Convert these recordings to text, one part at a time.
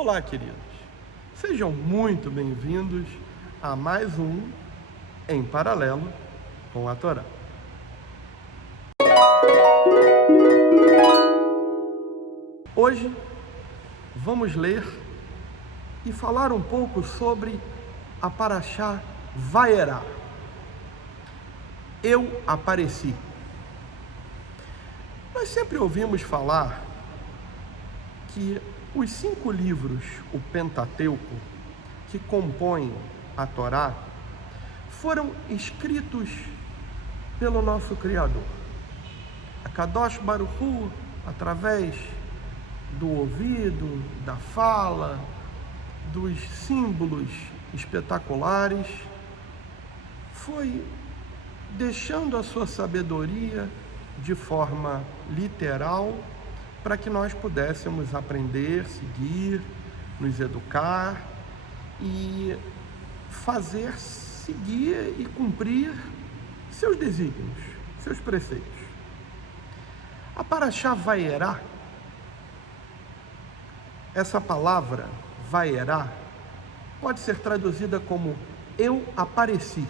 Olá, queridos. Sejam muito bem-vindos a mais um Em Paralelo com a Torá. Hoje vamos ler e falar um pouco sobre a Parashá Vaierá. Eu apareci. Nós sempre ouvimos falar que os 5 livros, o Pentateuco, que compõem a Torá, foram escritos pelo nosso Criador. A Kadosh Baruch Hu, através do ouvido, da fala, dos símbolos espetaculares, foi deixando a sua sabedoria de forma literal para que nós pudéssemos aprender, seguir, nos educar e fazer seguir e cumprir seus desígnios, seus preceitos. A Parashá Vaierá, essa palavra Vaierá pode ser traduzida como eu apareci.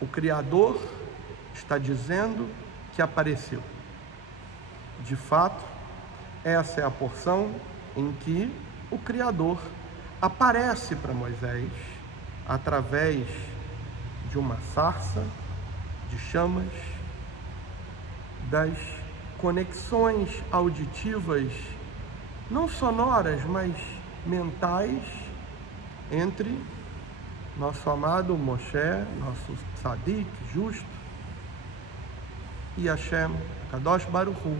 O Criador está dizendo que apareceu. De fato, essa é a porção em que o Criador aparece para Moisés através de uma sarça de chamas, das conexões auditivas, não sonoras, mas mentais, entre nosso amado Moshe, nosso tzadik, justo, e Hashem, Kadosh Baruch Hu,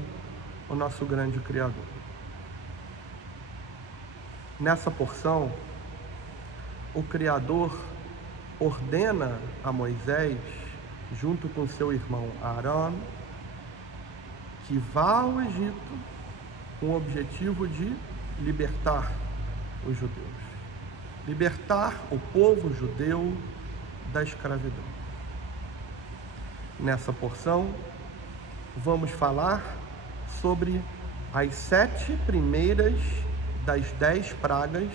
o nosso grande Criador. Nessa porção, o Criador ordena a Moisés, junto com seu irmão Arão, que vá ao Egito com o objetivo de libertar os judeus. Libertar o povo judeu da escravidão. Nessa porção, vamos falar sobre as 7 primeiras das 10 pragas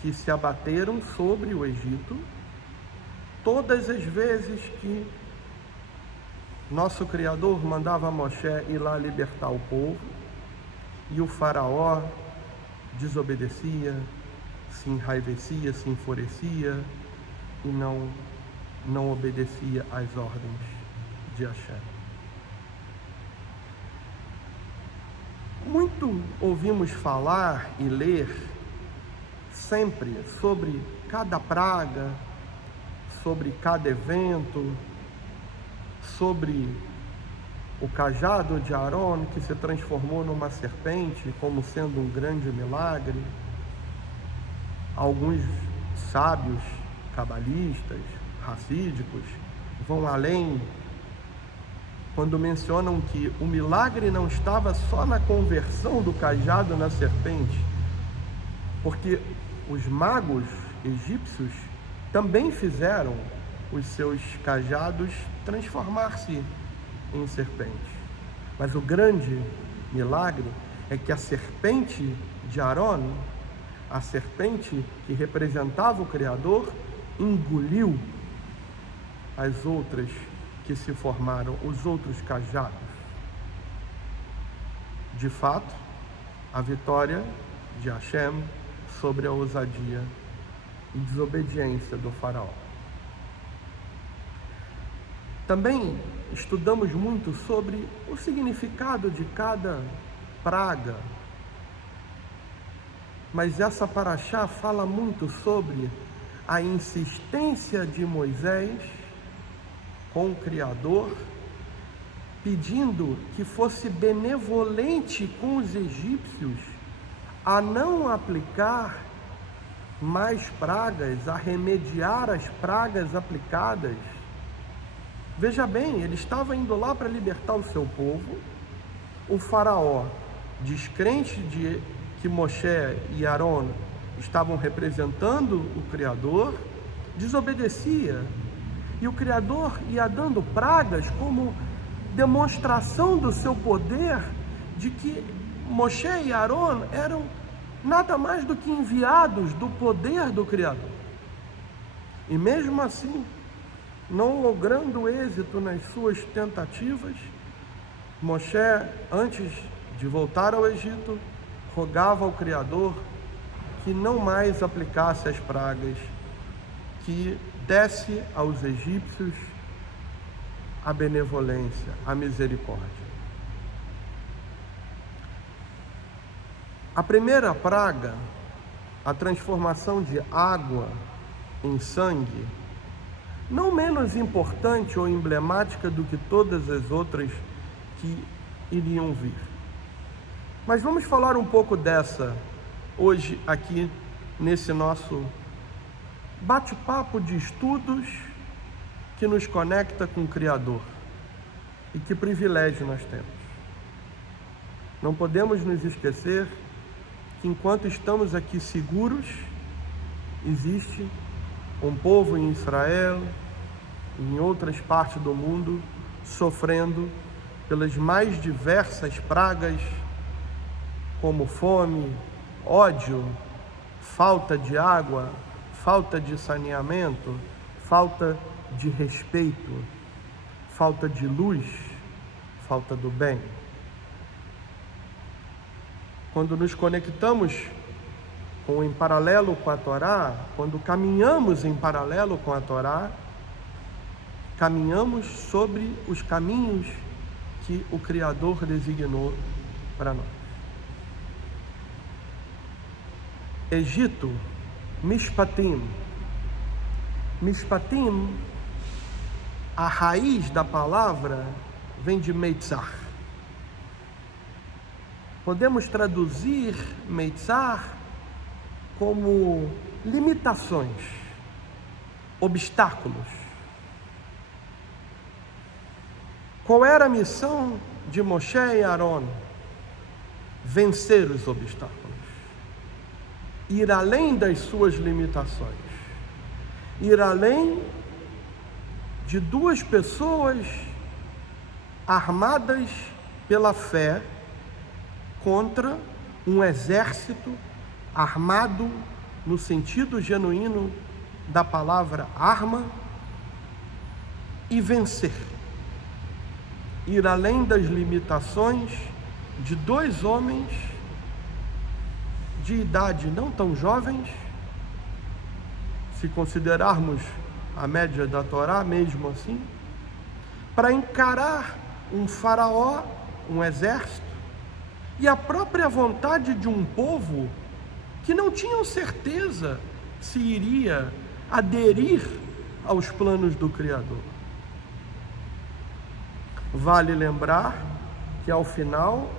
que se abateram sobre o Egito, todas as vezes que nosso Criador mandava Moshe ir lá libertar o povo, e o faraó desobedecia, se enraivecia, se enfurecia e não obedecia às ordens de Hashem. Muito ouvimos falar e ler sempre sobre cada praga, sobre cada evento, sobre o cajado de Arão que se transformou numa serpente como sendo um grande milagre. Alguns sábios cabalistas, racídicos, vão além quando mencionam que o milagre não estava só na conversão do cajado na serpente, porque os magos egípcios também fizeram os seus cajados transformar-se em serpente. Mas o grande milagre é que a serpente de Arão, a serpente que representava o Criador, engoliu as outras que se formaram, os outros cajados. De fato, a vitória de Hashem sobre a ousadia e desobediência do faraó. Também estudamos muito sobre o significado de cada praga, mas essa parashá fala muito sobre a insistência de Moisés com o Criador, pedindo que fosse benevolente com os egípcios a não aplicar mais pragas, a remediar as pragas aplicadas. Veja bem, ele estava indo lá para libertar o seu povo. O faraó, descrente de que Moshe e Arão estavam representando o Criador, desobedecia. E o Criador ia dando pragas como demonstração do seu poder, de que Moshe e Arão eram nada mais do que enviados do poder do Criador. E mesmo assim, não logrando êxito nas suas tentativas, Moshe, antes de voltar ao Egito, rogava ao Criador que não mais aplicasse as pragas, que desse aos egípcios a benevolência, a misericórdia. A primeira praga, a transformação de água em sangue, não menos importante ou emblemática do que todas as outras que iriam vir. Mas vamos falar um pouco dessa hoje aqui nesse nosso bate-papo de estudos que nos conecta com o Criador. E que privilégio nós temos. Não podemos nos esquecer que enquanto estamos aqui seguros, existe um povo em Israel, em outras partes do mundo, sofrendo pelas mais diversas pragas, como fome, ódio, falta de água, falta de saneamento, falta de respeito, falta de luz, falta do bem. Quando nos conectamos em paralelo com a Torá, quando caminhamos em paralelo com a Torá, caminhamos sobre os caminhos que o Criador designou para nós. Egito, Mishpatim. Mishpatim, a raiz da palavra vem de Meitzar. Podemos traduzir Meitzar como limitações, obstáculos. Qual era a missão de Moshe e Aaron? Vencer os obstáculos, ir além das suas limitações, ir além de duas pessoas armadas pela fé contra um exército armado no sentido genuíno da palavra arma, e vencer, ir além das limitações de dois homens de idade não tão jovens, se considerarmos a média da Torá mesmo assim, para encarar um faraó, um exército, e a própria vontade de um povo que não tinham certeza se iria aderir aos planos do Criador. Vale lembrar que ao final,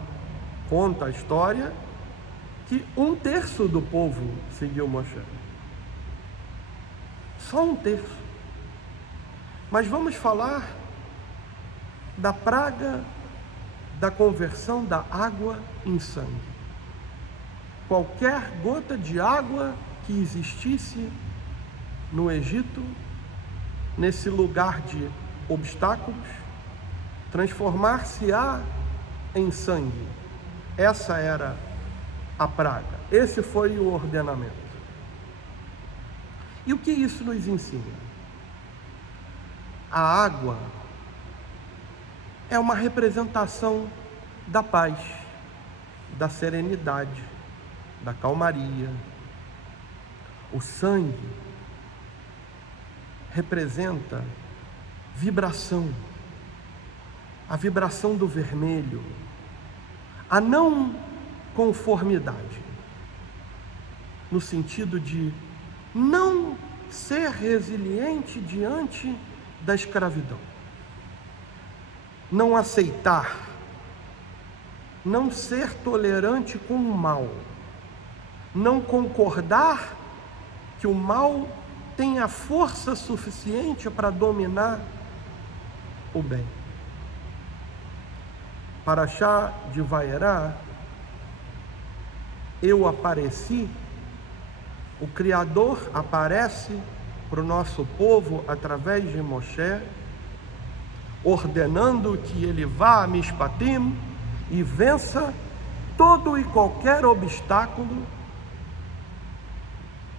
conta a história, que 1/3 do povo seguiu Moshe. Só 1/3. Mas vamos falar da praga da conversão da água em sangue. Qualquer gota de água que existisse no Egito, nesse lugar de obstáculos, transformar-se-á em sangue. Essa era a praga. Esse foi o ordenamento. E o que isso nos ensina? A água é uma representação da paz, da serenidade, da calmaria. O sangue representa vibração, a vibração do vermelho, a não conformidade, no sentido de não ser resiliente diante da escravidão, não aceitar, não ser tolerante com o mal, não concordar que o mal tenha força suficiente para dominar o bem. Parashá de Vaierá, eu apareci, o Criador aparece para o nosso povo através de Moshe, ordenando que ele vá a Mishpatim e vença todo e qualquer obstáculo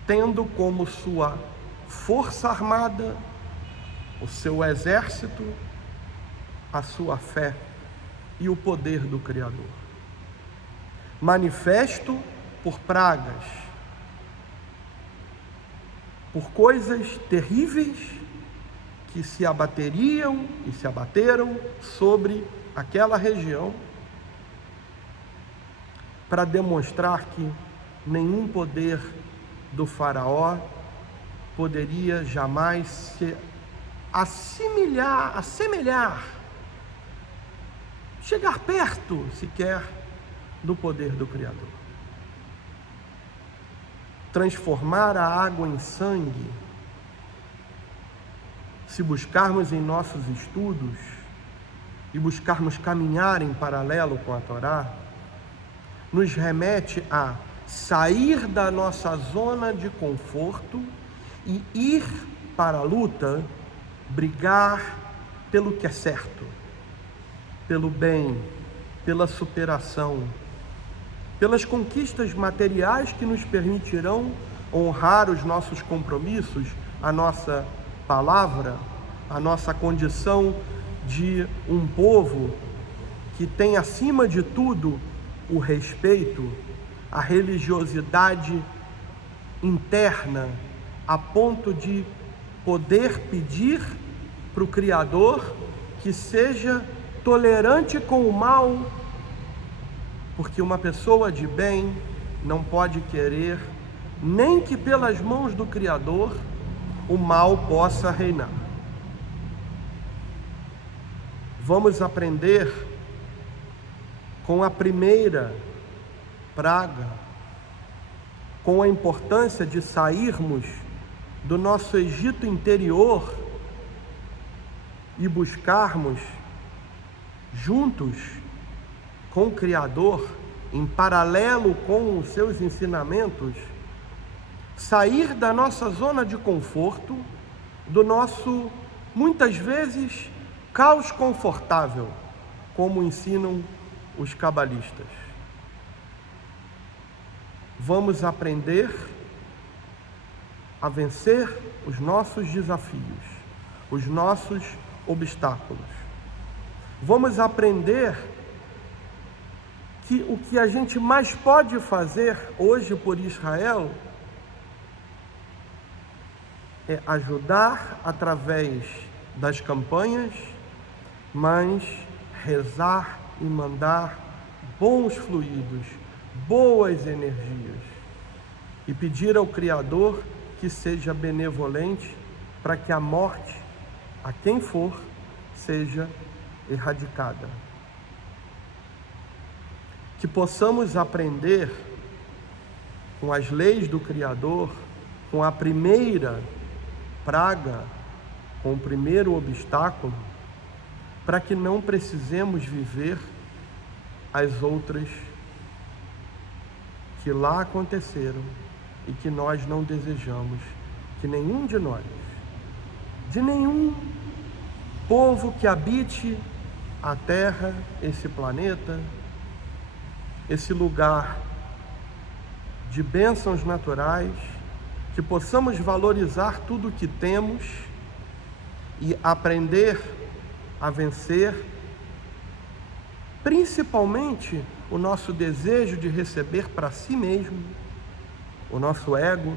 tendo como sua força armada, o seu exército, a sua fé e o poder do Criador. Manifesto por pragas, por coisas terríveis que se abateriam e se abateram sobre aquela região, para demonstrar que nenhum poder do faraó poderia jamais se assemelhar, chegar perto sequer do poder do Criador. Transformar a água em sangue, se buscarmos em nossos estudos e buscarmos caminhar em paralelo com a Torá, nos remete a sair da nossa zona de conforto e ir para a luta, brigar pelo que é certo, pelo bem, pela superação, pelas conquistas materiais que nos permitirão honrar os nossos compromissos, a nossa palavra, a nossa condição de um povo que tem acima de tudo o respeito, a religiosidade interna, a ponto de poder pedir para o Criador que seja tolerante com o mal, porque uma pessoa de bem não pode querer nem que pelas mãos do Criador o mal possa reinar. Vamos aprender com a primeira praga, com a importância de sairmos do nosso Egito interior e buscarmos juntos com o Criador, em paralelo com os seus ensinamentos, sair da nossa zona de conforto, do nosso, muitas vezes, caos confortável, como ensinam os cabalistas. Vamos aprender a vencer os nossos desafios, os nossos obstáculos. Vamos aprender que o que a gente mais pode fazer hoje por Israel é ajudar através das campanhas, mas rezar e mandar bons fluidos, boas energias, e pedir ao Criador que seja benevolente para que a morte, a quem for, seja erradicada. Que possamos aprender com as leis do Criador, com a primeira praga, com o primeiro obstáculo, para que não precisemos viver as outras que lá aconteceram e que nós não desejamos que nenhum de nós, de nenhum povo que habite a Terra, esse planeta, esse lugar de bênçãos naturais, que possamos valorizar tudo o que temos e aprender a vencer, principalmente o nosso desejo de receber para si mesmo, o nosso ego,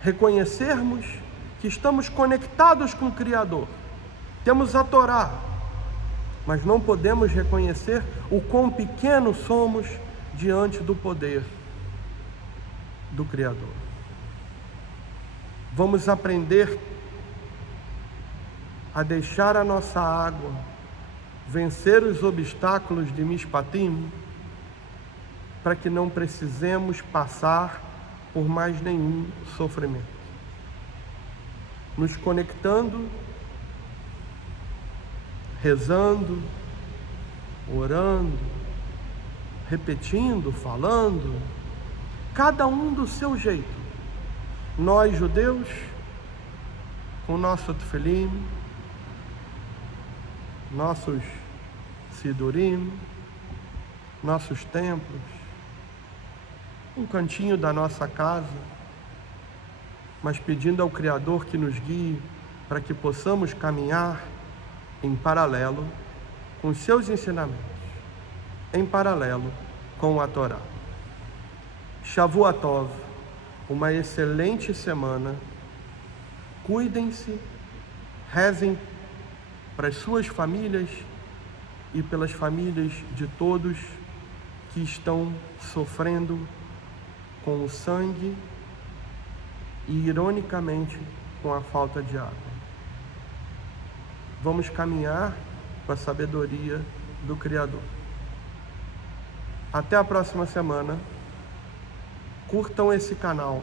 reconhecermos que estamos conectados com o Criador, temos a Torá, mas não podemos reconhecer o quão pequenos somos diante do poder do Criador. Vamos aprender a deixar a nossa água vencer os obstáculos de Mishpatim, para que não precisemos passar por mais nenhum sofrimento. Nos conectando, rezando, orando, repetindo, falando, cada um do seu jeito. Nós, judeus, com o nosso tefilim, nossos sidurim, nossos templos, um cantinho da nossa casa, mas pedindo ao Criador que nos guie para que possamos caminhar em paralelo com os seus ensinamentos, em paralelo com a Torá. Shavua Tov, uma excelente semana. Cuidem-se, rezem para as suas famílias e pelas famílias de todos que estão sofrendo com o sangue e, ironicamente, com a falta de água. Vamos caminhar com a sabedoria do Criador. Até a próxima semana. Curtam esse canal,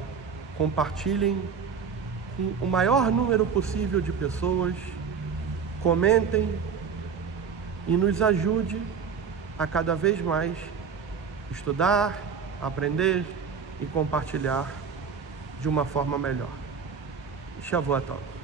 compartilhem com o maior número possível de pessoas, comentem e nos ajude a cada vez mais estudar, aprender e compartilhar de uma forma melhor. Shavua Tov.